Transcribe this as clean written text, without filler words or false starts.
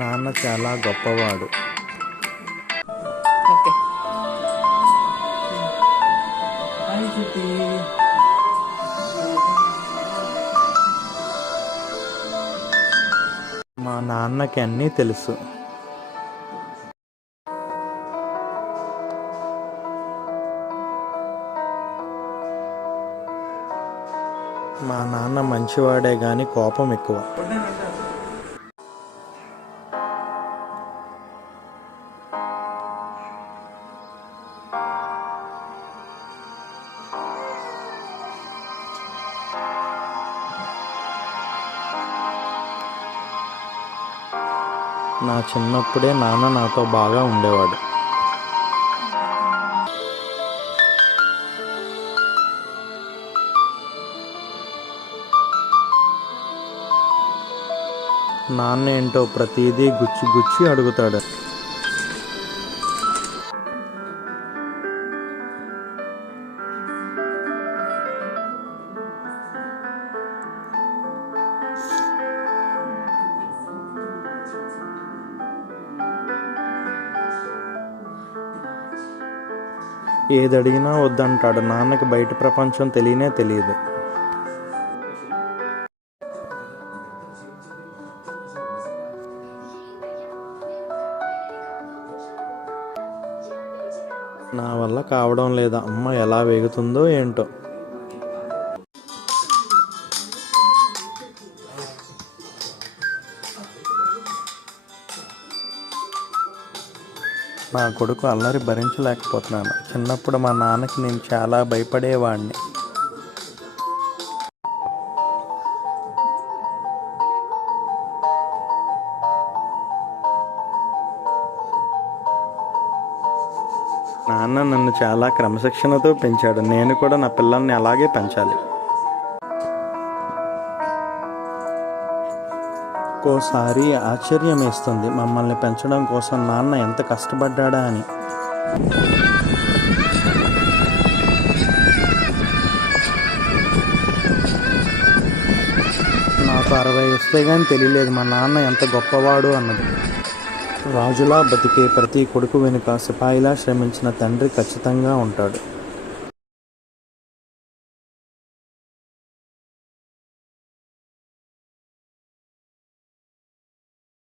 నాన్న చాలా గొప్పవాడు. ఓకే. మా నాన్నకి అన్నీ తెలుసు. మా నాన్న మంచివాడే గాని కోపం ఎక్కువ. నా చిన్నప్పుడే నాన్న నాతో బాగా ఉండేవాడు. నాన్న ఏంటో ప్రతిదీ గుచ్చి గుచ్చి అడుగుతాడు. ఏది అడిగినా వద్దంటాడు. నాన్నకి బయట ప్రపంచం తెలియనే తెలియదు. నా వల్ల కావడం లేదా. అమ్మ ఎలా వేగుతుందో ఏంటో. నా కొడుకు అల్లరి భరించలేకపోతున్నాను. చిన్నప్పుడు మా నాన్నకి నేను చాలా భయపడేవాడిని. నాన్న నన్ను చాలా క్రమశిక్షణతో పెంచాడు. నేను కూడా నా పిల్లల్ని అలాగే పెంచాలి. ఒక్కోసారి ఆశ్చర్యం వేస్తుంది మమ్మల్ని పెంచడం కోసం నాన్న ఎంత కష్టపడ్డా అని. నాకు 60 వస్తే కానీ తెలియలేదు మా నాన్న ఎంత గొప్పవాడు అన్నది. రాజులా బతికే ప్రతి కొడుకు వెనుక సిపాయిలా శ్రమించిన తండ్రి ఖచ్చితంగా ఉంటాడు.